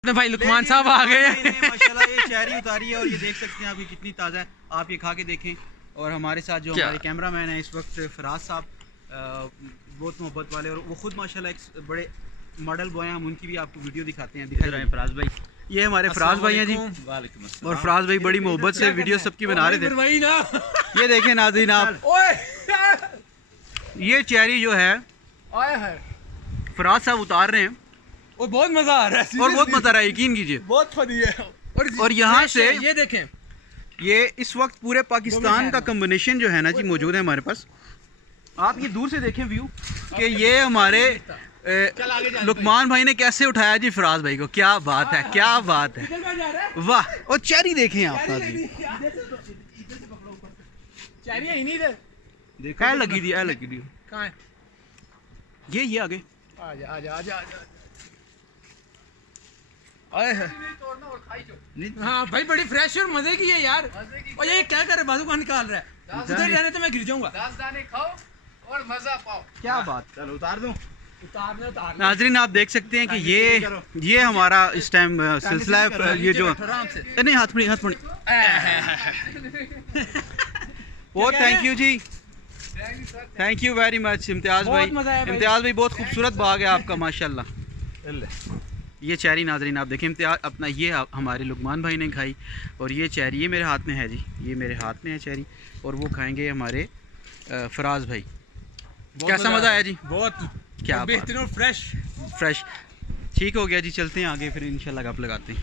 अपने भाई लुकमान साहब आ गए हैं। माशाल्लाह ये चेरी उतारी है और ये देख सकते हैं आप ये कितनी ताज़ा है। आप ये खा के देखें। और हमारे साथ जो हमारे कैमरामैन है इस वक्त फराज साहब, बहुत मोहब्बत वाले, और वो खुद माशाल्लाह एक बड़े मॉडल बॉय हैं। हम उनकी भी आपको वीडियो दिखाते हैं। दिखा रहे हैं फराज भाई, ये हमारे फराज भाई हैं जी। और फराज भाई बड़ी मोहब्बत से वीडियो सबकी बना रहे थे। ये देखें नाज़रीन आप, ये चेरी जो है फराज साहब उतार रहे हैं और बहुत मजा आ रहा है और बहुत मजा आ रहा है, यकीन कीजिए बहुत फनी है। और यहाँ से ये देखें, ये इस वक्त पूरे पाकिस्तान का कॉम्बिनेशन जो है ना जी मौजूद है हमारे पास। आप ये दूर से देखें व्यू कि ये हमारे लुकमान भाई ने कैसे उठाया जी फराज भाई को। क्या बात है, क्या बात है, वाह। और चेरी देखें आप क्या लगी थी, लगी थी कहाँ है? ये आगे आजा आजा आजा आजा। हाँ भाई बड़ी फ्रेश और मजे की है यार। और ये क्या कर रहा है, बाजू कहाँ निकाल रहा है? उधर जाने तो मैं गिर जाऊंगा। 10 दाने खाओ और मजा पाओ। क्या बात। चलो उतार दूं। नाजरीन आप देख सकते हैं कि ये हमारा इस टाइम सिलसिला है। ये जो नहीं हाथ में बहुत thank you ji, thank you very much Imtiaz भाई। इम्तियाज़ भाई बहुत खूबसूरत बाग है आपका माशाल्लाह। ये चेरी नाजरीन आप देखें इम्तियाज़ अपना, ये हमारे लुकमान भाई ने खाई। और ये चेरी ये मेरे हाथ में है जी, ये मेरे हाथ में है चेरी। और वो खाएंगे हमारे फराज भाई। कैसा मज़ा आया जी? बहुत क्या बेहतरीन और फ्रेश। ठीक हो गया जी, चलते हैं आगे फिर इंशाल्लाह गप लगाते हैं।